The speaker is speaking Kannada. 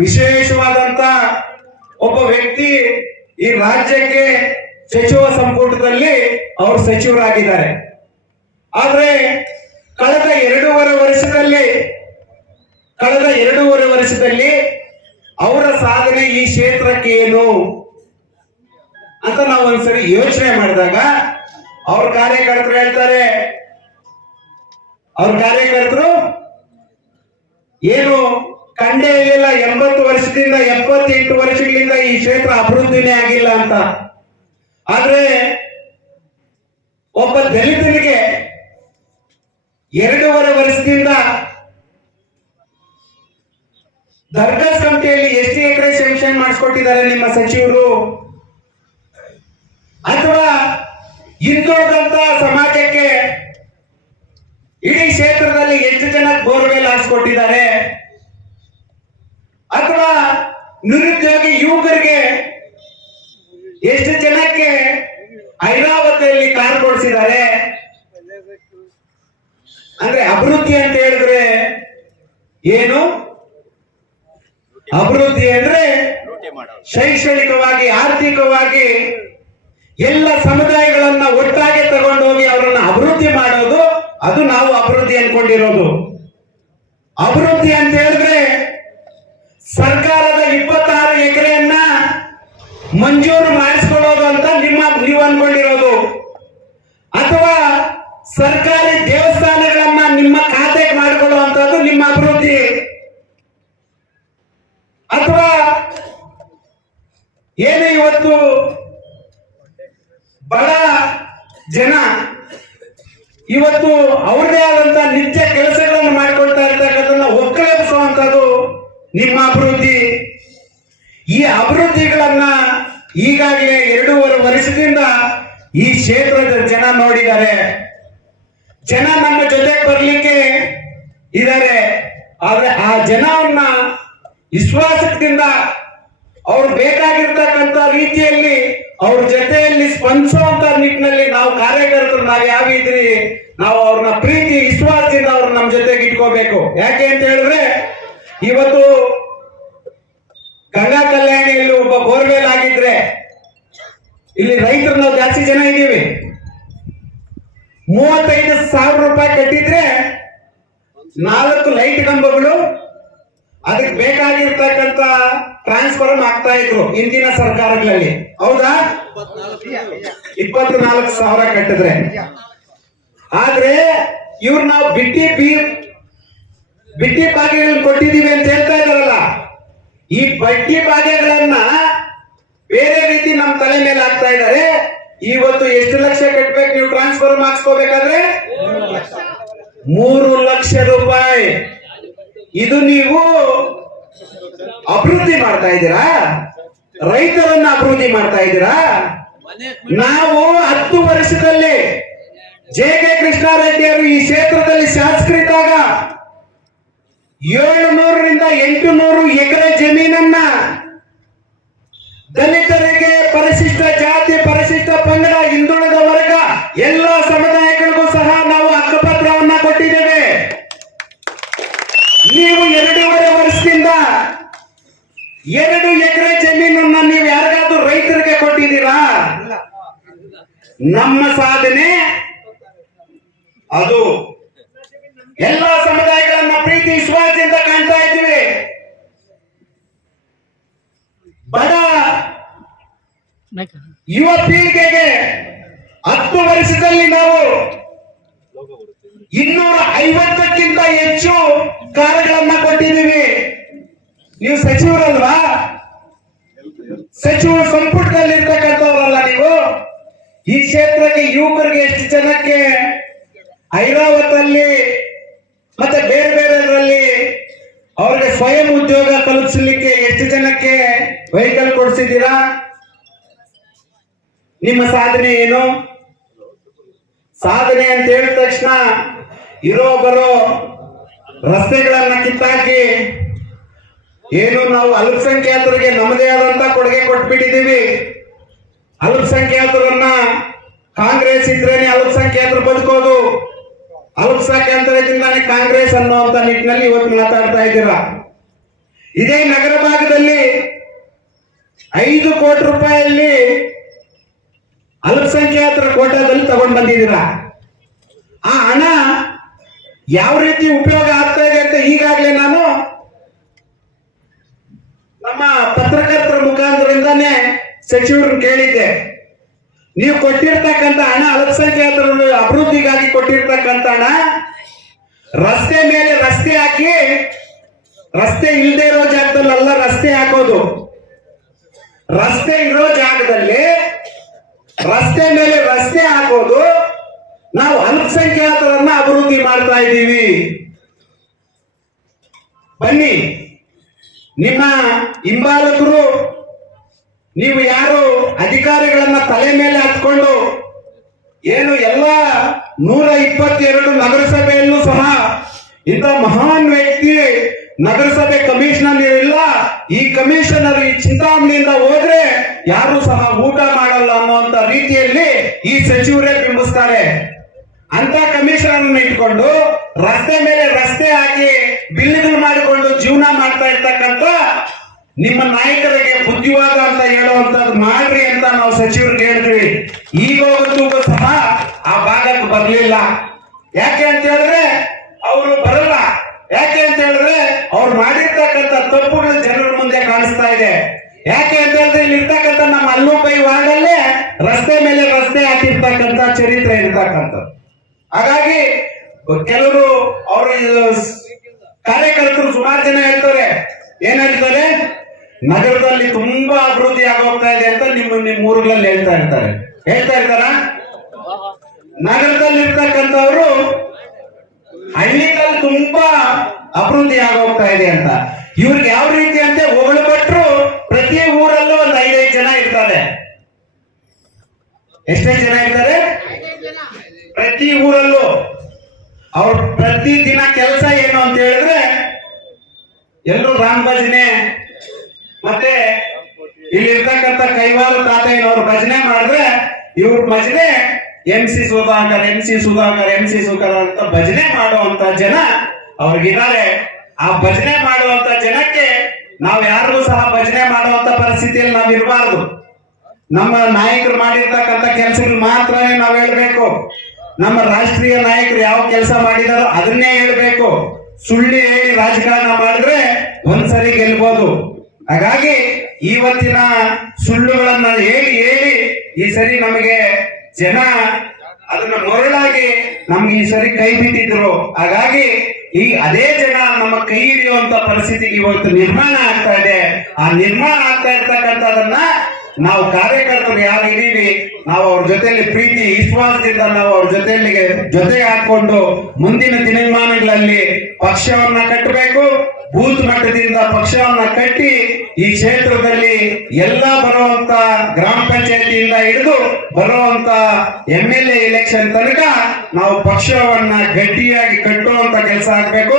ವಿಶೇಷವಾದಂತ ಒಬ್ಬ ವ್ಯಕ್ತಿ ಈ ರಾಜ್ಯಕ್ಕೆ ಸಚಿವ ಸಂಪುಟದಲ್ಲಿ ಅವರು ಸಚಿವರಾಗಿದ್ದಾರೆ. ಆದ್ರೆ ಕಳೆದ ಎರಡೂವರೆ ವರ್ಷದಲ್ಲಿ ಅವರ ಸಾಧನೆ ಈ ಕ್ಷೇತ್ರಕ್ಕೆ ಏನು ಅಂತ ನಾವು ಒಂದ್ಸರಿ ಯೋಚನೆ ಮಾಡಿದಾಗ ಅವ್ರ ಕಾರ್ಯಕರ್ತರು ಹೇಳ್ತಾರೆ, ಏನು ಕಂಡೇ ಇರಲಿಲ್ಲ, 80 ವರ್ಷದಿಂದ 78 ವರ್ಷಗಳಿಂದ ಈ ಕ್ಷೇತ್ರ ಅಭಿವೃದ್ಧಿನೇ ಆಗಿಲ್ಲ ಅಂತ. ಆದ್ರೆ ಒಬ್ಬ ದಲಿತನಿಗೆ 2.5 ವರ್ಷದಿಂದ ದರ್ಗಾಸ್ ಕಮಿಟಿಯಲ್ಲಿ ಎಷ್ಟು ಎಕರೆ ಸ್ಯಾಂಕ್ಷನ್ ಮಾಡಿಸ್ಕೊಟ್ಟಿದ್ದಾರೆ ನಿಮ್ಮ ಸಚಿವರು? ಅಥವಾ ಹಿಂದುಳಿದಂತ ಸಮಾಜಕ್ಕೆ ಇಡೀ ಕ್ಷೇತ್ರದಲ್ಲಿ ಎಷ್ಟು ಜನ ಬೋರ್ವೆಲ್ ಹಾಕ್ಸ್ಕೊಟ್ಟಿದ್ದಾರೆ? ಅಥವಾ ನಿರುದ್ಯೋಗಿ ಯುವಕರಿಗೆ ಎಷ್ಟು ಜನಕ್ಕೆ ಐರಾವತಿಯಲ್ಲಿ ಕಾರ್ ಕೊಡಿಸಿದ್ದಾರೆ? ಅಂದ್ರೆ ಅಭಿವೃದ್ಧಿ ಅಂತ ಹೇಳಿದ್ರೆ ಏನು? ಅಭಿವೃದ್ಧಿ ಅಂದ್ರೆ ಶೈಕ್ಷಣಿಕವಾಗಿ, ಆರ್ಥಿಕವಾಗಿ ಎಲ್ಲ ಸಮುದಾಯಗಳನ್ನ ಒಟ್ಟಾಗಿ ತಗೊಂಡೋಗಿ ಅವರನ್ನ ಅಭಿವೃದ್ಧಿ ಮಾಡೋದು, ಅದು ನಾವು ಅಭಿವೃದ್ಧಿ ಅನ್ಕೊಂಡಿರೋದು. ಅಭಿವೃದ್ಧಿ ಅಂತ ಹೇಳಿದ್ರೆ ಸರ್ಕಾರದ 26 ಎಕರೆಯನ್ನ ಮಂಜೂರು ಮಾಡಿಸ್ಕೊಳ್ಳೋದು ಅಂತ ನೀವು ಅನ್ಕೊಂಡಿರೋದು, ಅಥವಾ ಸರ್ಕಾರಿ ದೇವಸ್ಥಾನಗಳನ್ನ ನಿಮ್ಮ ಖಾತೆಗೆ ಮಾಡಿಕೊಳ್ಳುವಂತದ್ದು ನಿಮ್ಮ ಅಭಿವೃದ್ಧಿ, ಅಥವಾ ಏನು ಇವತ್ತು ಬಡ ಜನ ಇವತ್ತು ಅವ್ರದೇ ಆದಂತ ನಿತ್ಯ ಕೆಲಸಗಳನ್ನು ಮಾಡಿಕೊಳ್ತಾ ಇರ್ತಕ್ಕಂಥದ್ದನ್ನ ಒಕ್ಕಲೆಬ್ಬಿಸುವಂತದ್ದು ನಿಮ್ಮ ಅಭಿವೃದ್ಧಿ. ಈ ಅಭಿವೃದ್ಧಿಗಳನ್ನ ಈಗಾಗಲೇ 2.5 ವರ್ಷದಿಂದ ಈ ಕ್ಷೇತ್ರದ ಜನ ನೋಡಿದ್ದಾರೆ. ಜನ ನಮ್ಮ ಜೊತೆ ಬರ್ಲಿಕ್ಕೆ ಇದ್ದಾರೆ. ಆದ್ರೆ ಆ ಜನವನ್ನ ವಿಶ್ವಾಸದಿಂದ ಅವ್ರು ಬೇಕಾಗಿರ್ತಕ್ಕಂಥ ರೀತಿಯಲ್ಲಿ ಅವ್ರ ಜೊತೆಯಲ್ಲಿ ಸ್ಪಂದಿಸುವಂತ ನಿಟ್ಟಿನಲ್ಲಿ ನಾವು ಕಾರ್ಯಕರ್ತರು ನಾವು ಯಾವ ಇದ್ರಿ, ನಾವು ಅವ್ರನ್ನ ಪ್ರೀತಿ ವಿಶ್ವಾಸದಿಂದ ಅವ್ರ ನಮ್ಮ ಜೊತೆಗೆ ಇಟ್ಕೋಬೇಕು. ಯಾಕೆ ಅಂತ ಹೇಳಿದ್ರೆ ಇವತ್ತು ಗಂಗಾ ಕಲ್ಯಾಣಿಯಲ್ಲಿ ಒಬ್ಬ ಬೋರ್ವೆಲ್ ಆಗಿದ್ರೆ ಇಲ್ಲಿ ರೈತರು ನಾವು ಜಾಸ್ತಿ ಜನ ಇದ್ದೀವಿ. 35,000 ರೂಪಾಯಿ ಕಟ್ಟಿದ್ರೆ 4 ಲೈಟ್ ಕಂಬಗಳು, ಅದಕ್ಕೆ ಬೇಕಾಗಿರ್ತಕ್ಕಂಥ ಟ್ರಾನ್ಸ್ಫಾರ್ಮ್ ಆಗ್ತಾ ಇದ್ರು ಹಿಂದಿನ ಸರ್ಕಾರಗಳಲ್ಲಿ. ಹೌದಾ? 24,000 ಕಟ್ಟಿದ್ರೆ. ಆದ್ರೆ ಇವ್ರು ನಾವು ಬಿಟ್ಟಿ ಭಾಗ್ಯಗಳನ್ನು ಕೊಟ್ಟಿದೀವಿ ಅಂತ ಹೇಳ್ತಾ ಇದಾರಲ್ಲ, ಈ ಬಡ್ಡಿ ಭಾಗ್ಯಗಳನ್ನ ಬೇರೆ ರೀತಿ ನಮ್ಮ ತಲೆ ಮೇಲೆ ಹಾಕ್ತಾ ಇದ್ದಾರೆ. ಇವತ್ತು ಎಷ್ಟು ಲಕ್ಷ ಕಟ್ಬೇಕು ನೀವು ಟ್ರಾನ್ಸ್ಫರ್ ಮಾಡಿಸ್ಕೋಬೇಕಾದ್ರೆ? 3 ಲಕ್ಷ ರೂಪಾಯಿ. ಇದು ನೀವು ಅಭಿವೃದ್ಧಿ ಮಾಡ್ತಾ ಇದ್ದೀರಾ? ರೈತರನ್ನ ಅಭಿವೃದ್ಧಿ ಮಾಡ್ತಾ ಇದ್ದೀರಾ? ನಾವು 10 ವರ್ಷದಲ್ಲಿ ಜೆ.ಕೆ. ಕೃಷ್ಣಾರೆಡ್ಡಿ ಅವರು ಈ ಕ್ಷೇತ್ರದಲ್ಲಿ ಶಾಸಕರಿದ್ದಾಗ 700 ರಿಂದ 800 ಎಕರೆ ಜಮೀನನ್ನ ದಲಿತರಿಗೆ, ಪರಿಶಿಷ್ಟ ಜಾತಿ, ಪರಿಶಿಷ್ಟ ಪಂಗಡ, ಹಿಂದುಳಿದ ವರ್ಗ ಎಲ್ಲ ಸಮುದಾಯಗಳಿಗೂ ಸಹ ನಾವು ಹಕ್ಕುಪತ್ರವನ್ನ ಕೊಟ್ಟಿದ್ದೇವೆ. ನೀವು 2.5 ವರ್ಷದಿಂದ 2 ಎಕರೆ ಜಮೀನನ್ನ ನೀವು ಯಾರಿಗಾದ್ರೂ ರೈತರಿಗೆ ಕೊಟ್ಟಿದ್ದೀರಾ? ನಮ್ಮ ಸಾಧನೆ ಅದು. ಎಲ್ಲ ಸಮುದಾಯಗಳನ್ನ ಪ್ರೀತಿ ವಿಶ್ವಾಸದಿಂದ ಕಾಣ್ತಾ ಇದ್ದೀವಿ. ಬಡ ಯುವ ಪೀಳಿಗೆಗೆ 10 ವರ್ಷದಲ್ಲಿ ನಾವು 250ಕ್ಕಿಂತ ಹೆಚ್ಚು ಕಾರುಗಳನ್ನ ಕೊಟ್ಟಿದ್ದೀವಿ. ನೀವು ಸಚಿವರಲ್ವಾ? ಸಚಿವ ಸಂಪುಟದಲ್ಲಿ ಇರ್ತಕ್ಕಂಥವ್ರಲ್ಲ ನೀವು? ಈ ಕ್ಷೇತ್ರಕ್ಕೆ ಯುವಕರಿಗೆ ಎಷ್ಟು ಜನಕ್ಕೆ ಐರಾವತಲ್ಲಿ ಮತ್ತೆ ಬೇರೆ ಬೇರೆದ್ರಲ್ಲಿ ಅವ್ರಿಗೆ ಸ್ವಯಂ ಉದ್ಯೋಗ ಕಲ್ಪಿಸಲಿಕ್ಕೆ ಎಷ್ಟು ಜನಕ್ಕೆ ವೆಹಿಕಲ್ ಕೊಡಿಸಿದ್ದೀರಾ? ನಿಮ್ಮ ಸಾಧನೆ ಏನು? ಸಾಧನೆ ಅಂತ ಹೇಳಿದ ತಕ್ಷಣ ಇರೋ ಬರೋ ರಸ್ತೆಗಳನ್ನ ಕಿತ್ತಾಕಿ ಏನು ನಾವು ಅಲ್ಪಸಂಖ್ಯಾತರಿಗೆ ನಮ್ಮದೇ ಆದಂತ ಕೊಡುಗೆ ಕೊಟ್ಬಿಟ್ಟಿದ್ದೀವಿ. ಅಲ್ಪಸಂಖ್ಯಾತರನ್ನ ಕಾಂಗ್ರೆಸ್ ಇದ್ರೇನೆ ಅಲ್ಪಸಂಖ್ಯಾತರು ಬದುಕೋದು, ಅಲ್ಪಸಂಖ್ಯಾತರಿಂದಾನೆ ಕಾಂಗ್ರೆಸ್ ಅನ್ನುವಂತ ನಿಟ್ಟಿನಲ್ಲಿ ಇವತ್ತು ಮಾತಾಡ್ತಾ ಇದ್ದೀರಾ. ಇದೇ ನಗರ ಭಾಗದಲ್ಲಿ 5 ಕೋಟಿ ರೂಪಾಯಿಯಲ್ಲಿ ಅಲ್ಪಸಂಖ್ಯಾತರ ಕೋಟಾದಲ್ಲಿ ತಗೊಂಡ್ ಬಂದಿದ್ದೀರಾ. ಆ ಹಣ ಯಾವ ರೀತಿ ಉಪಯೋಗ ಆಗ್ತಾ ಇದೆ ಅಂತ ಈಗಾಗಲೇ ನಾನು ನಮ್ಮ ಪತ್ರಕರ್ತರ ಮುಖಾಂತರದಿಂದಾನೇ ಸಚಿವರನ್ನು ಕೇಳಿದ್ದೆ. ನೀವು ಕೊಟ್ಟಿರ್ತಕ್ಕಂಥ ಹಣ ಅಲ್ಪಸಂಖ್ಯಾತರ ಅಭಿವೃದ್ಧಿಗಾಗಿ ಕೊಟ್ಟಿರ್ತಕ್ಕಂಥ ಹಣ ರಸ್ತೆ ಮೇಲೆ ರಸ್ತೆ ಹಾಕಿ, ರಸ್ತೆ ಇಲ್ಲದೆ ಇರೋ ಜಾಗದಲ್ಲ ರಸ್ತೆ ಹಾಕೋದು, ರಸ್ತೆ ಇರೋ ಜಾಗದಲ್ಲಿ ರಸ್ತೆ ಮೇಲೆ ರಸ್ತೆ ಹಾಕೋದು. ನಾವು ಅಲ್ಪಸಂಖ್ಯಾತರನ್ನ ಅಭಿವೃದ್ಧಿ ಮಾಡ್ತಾ ಇದ್ದೀವಿ. ಬನ್ನಿ, ನಿಮ್ಮ ಹಿಂಬಾಲಕರು, ನೀವು ಯಾರು ಅಧಿಕಾರಿಗಳನ್ನ ತಲೆ ಮೇಲೆ ಹತ್ಕೊಂಡು ಏನು ಎಲ್ಲ 122 ನಗರಸಭೆಯಲ್ಲೂ ಸಹ ಇಂಥ ಮಹಾನ್ ವ್ಯಕ್ತಿ ನಗರಸಭೆ ಕಮಿಷನರ್ ಇಲ್ಲ, ಈ ಕಮಿಷನರ್ ಈ ಚಿಂತಾಮಣಿಯಿಂದ ಹೋದ್ರೆ ಯಾರು ಸಹ ಊಟ ಮಾಡಲ್ಲ ಅನ್ನುವಂತ ರೀತಿಯಲ್ಲಿ ಈ ಸಚಿವರೇ ಬಿಂಬಿಸ್ತಾರೆ. ಅಂತ ಕಮಿಷನರ್ ಇಟ್ಕೊಂಡು ರಸ್ತೆ ಮೇಲೆ ರಸ್ತೆ ಹಾಕಿ ಬಿಲ್ಗಳು ಮಾಡಿಕೊಂಡು ಜೀವನ ಮಾಡ್ತಾ ಇರ್ತಕ್ಕಂಥ ನಿಮ್ಮ ನಾಯಕರಿಗೆ ಬುದ್ಧಿವಾದ ಅಂತ ಹೇಳುವಂತದ್ದು ಮಾಡ್ರಿ ಅಂತ ನಾವು ಸಚಿವರಿಗೆ ಹೇಳ್ತೀವಿ. ಈಗ ಹೋಗೋದಕ್ಕೂ ಸಹ ಆ ಭಾಗಕ್ಕೆ ಬರ್ಲಿಲ್ಲ. ಯಾಕೆ ಅಂತ ಹೇಳಿದ್ರೆ ಅವರು ಬರಲ್ಲ. ಯಾಕೆ ಅಂತ ಹೇಳಿದ್ರೆ ಅವ್ರು ಮಾಡಿರ್ತಕ್ಕಂಥ ತಪ್ಪುಗಳು ಜನರ ಮುಂದೆ ಕಾಣಿಸ್ತಾ ಇದೆ. ಯಾಕೆ ಅಂತ ಹೇಳಿದ್ರೆ ಇಲ್ಲಿ ಇರ್ತಕ್ಕಂಥ ನಮ್ಮ ಅಲ್ಲೂಪೈ ವಾರ್ಡಲ್ಲೇ ರಸ್ತೆ ಮೇಲೆ ರಸ್ತೆ ಹಾಕಿರ್ತಕ್ಕಂಥ ಚರಿತ್ರೆ ಇರ್ತಕ್ಕಂಥ. ಹಾಗಾಗಿ ಕೆಲವರು ಅವರು ಕಾರ್ಯಕರ್ತರು ಸುಮಾರು ಜನ ಹೇಳ್ತಾರೆ, ಏನ್ ಹೇಳ್ತಾರೆ, ನಗರದಲ್ಲಿ ತುಂಬಾ ಅಭಿವೃದ್ಧಿ ಆಗೋಗ್ತಾ ಇದೆ ಅಂತ ನಿಮ್ಮ ಊರುಗಳಲ್ಲಿ ಹೇಳ್ತಾ ಇರ್ತಾರ. ನಗರದಲ್ಲಿ ಇರ್ತಕ್ಕಂಥವ್ರು ಹಳ್ಳಿಗಳಲ್ಲಿ ತುಂಬಾ ಅಭಿವೃದ್ಧಿ ಆಗೋಗ್ತಾ ಇದೆ ಅಂತ. ಇವ್ರಿಗೆ ಯಾವ ರೀತಿ ಅಂತ ಹೊಗಳು ಕೊಟ್ಟರು ಪ್ರತಿ ಊರಲ್ಲೂ ಒಂದು 5 ಜನ ಇರ್ತಾರೆ. ಎಷ್ಟೇ ಜನ ಇರ್ತಾರೆ? ಪ್ರತಿ ಊರಲ್ಲೂ. ಅವ್ರ ಪ್ರತಿ ದಿನ ಕೆಲಸ ಏನು ಅಂತ ಹೇಳಿದ್ರೆ ಎಲ್ಲರೂ ರಾಮ್ ಭಜನೆ, ಮತ್ತೆ ಇಲ್ಲಿ ಇರ್ತಕ್ಕಂಥ ಕೈವಾರ ತಾತಯ್ಯನವ್ರ ಭಜನೆ ಮಾಡಿದ್ರೆ ಇವ್ರ ಭಜನೆ MC ಸುಧಾಕರ್ ಅಂತ ಭಜನೆ ಮಾಡುವಂತ ಜನ ಅವ್ರಿಗಿದ್ದಾರೆ. ಆ ಭಜನೆ ಮಾಡುವಂತ ಜನಕ್ಕೆ ನಾವ್ ಯಾರಿಗೂ ಸಹ ಭಜನೆ ಮಾಡುವಂತ ಪರಿಸ್ಥಿತಿಯಲ್ಲಿ ನಾವ್ ಇರಬಾರ್ದು. ನಮ್ಮ ನಾಯಕರು ಮಾಡಿರ್ತಕ್ಕಂಥ ಕೆಲಸಗಳು ಮಾತ್ರ ನಾವ್ ಹೇಳ್ಬೇಕು. ನಮ್ಮ ರಾಷ್ಟ್ರೀಯ ನಾಯಕರು ಯಾವ ಕೆಲಸ ಮಾಡಿದಾರೋ ಅದನ್ನೇ ಹೇಳ್ಬೇಕು. ಸುಳ್ಳು ಹೇಳಿ ರಾಜಕಾರಣ ಮಾಡಿದ್ರೆ ಒಂದ್ಸರಿ ಗೆಲ್ಬಹುದು. ಹಾಗಾಗಿ ಇವತ್ತಿನ ಸುಳ್ಳುಗಳನ್ನ ಹೇಳಿ ಈ ಸರಿ ನಮಗೆ ಜನ ಅದನ್ನ ಮರಳಾಗಿ ನಮ್ಗೆ ಈ ಸರಿ ಕೈ ಬಿಟ್ಟಿದ್ರು. ಹಾಗಾಗಿ ಈ ಅದೇ ಜನ ನಮ್ಮ ಕೈ ಹಿಡಿಯುವಂತ ಪರಿಸ್ಥಿತಿಗೆ ಇವತ್ತು ನಿರ್ಮಾಣ ಆಗ್ತಾ ಇದೆ. ಆ ನಿರ್ಮಾಣ ಆಗ್ತಾ ಇರ್ತಕ್ಕಂಥದನ್ನ ನಾವು ಕಾರ್ಯಕರ್ತರು ಯಾರಿದ್ದೀವಿ, ನಾವು ಅವ್ರ ಜೊತೆಯಲ್ಲಿ ಪ್ರೀತಿ ವಿಶ್ವಾಸದಿಂದ ನಾವು ಅವ್ರ ಜೊತೆಗೆ ಹಾಕೊಂಡು ಮುಂದಿನ ದಿನಮಾನಗಳಲ್ಲಿ ಪಕ್ಷವನ್ನ ಕಟ್ಟಬೇಕು. ಬೂತ್ ಮಟ್ಟದಿಂದ ಪಕ್ಷವನ್ನ ಕಟ್ಟಿ ಈ ಕ್ಷೇತ್ರದಲ್ಲಿ ಎಲ್ಲ ಬರುವಂತ ಗ್ರಾಮ ಪಂಚಾಯತಿಯಿಂದ ಹಿಡಿದು ಬರುವಂತ MLA ಎಲೆಕ್ಷನ್ ತನಕ ನಾವು ಪಕ್ಷವನ್ನ ಗಟ್ಟಿಯಾಗಿ ಕಟ್ಟುವಂತ ಕೆಲಸ ಆಗ್ಬೇಕು.